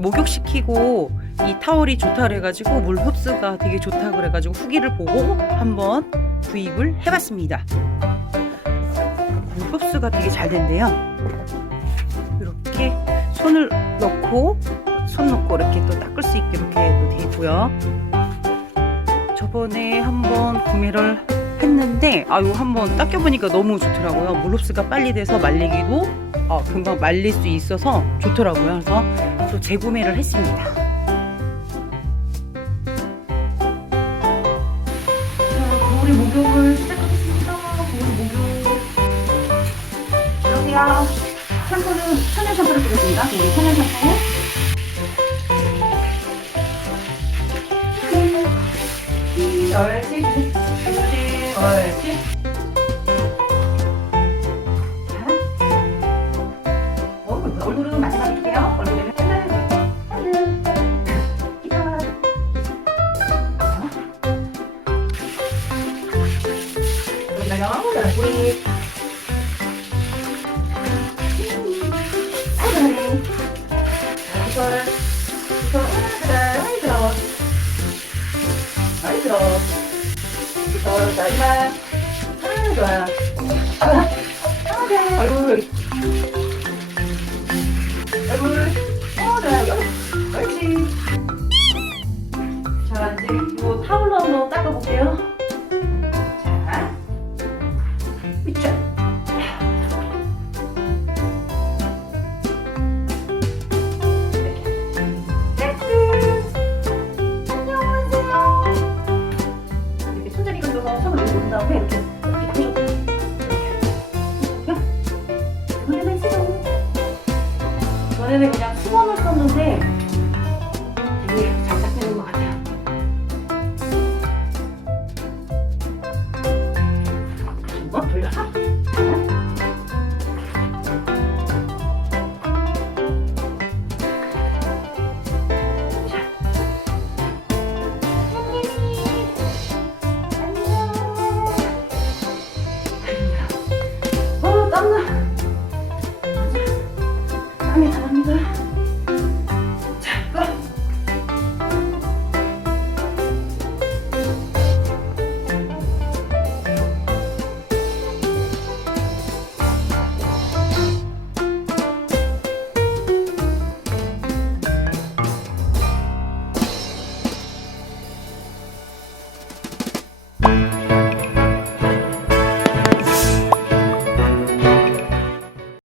목욕시키고 이 타월이 좋다 그래가지고 물 흡수가 되게 좋다 그래가지고 후기를 보고 한번 구입을 해봤습니다. 물 흡수가 되게 잘 된대요. 이렇게 손을 넣고 손 넣고 이렇게 또 닦을 수 있게 이렇게 있고요. 저번에 한번 구매를 했는데 아유 한번 닦여보니까 너무 좋더라고요. 물 흡수가 빨리 돼서 말리기도 어, 금방 말릴 수 있어서 좋더라고요. 그래서 또 재구매를 했습니다. 자, 거울이 목욕을 시작하겠습니다. 거울이 목욕. 안녕하세요. 샴푸는 천연 샴푸를 쓰겠습니다. 우리 천연 샴푸. 옳지, 아이고, 전에는 그냥 수건을 썼는데 되게 잘 닦이는 것 같아요. 한번 돌려서 어, 땀나. 사랑에 달합니다. 자, 고!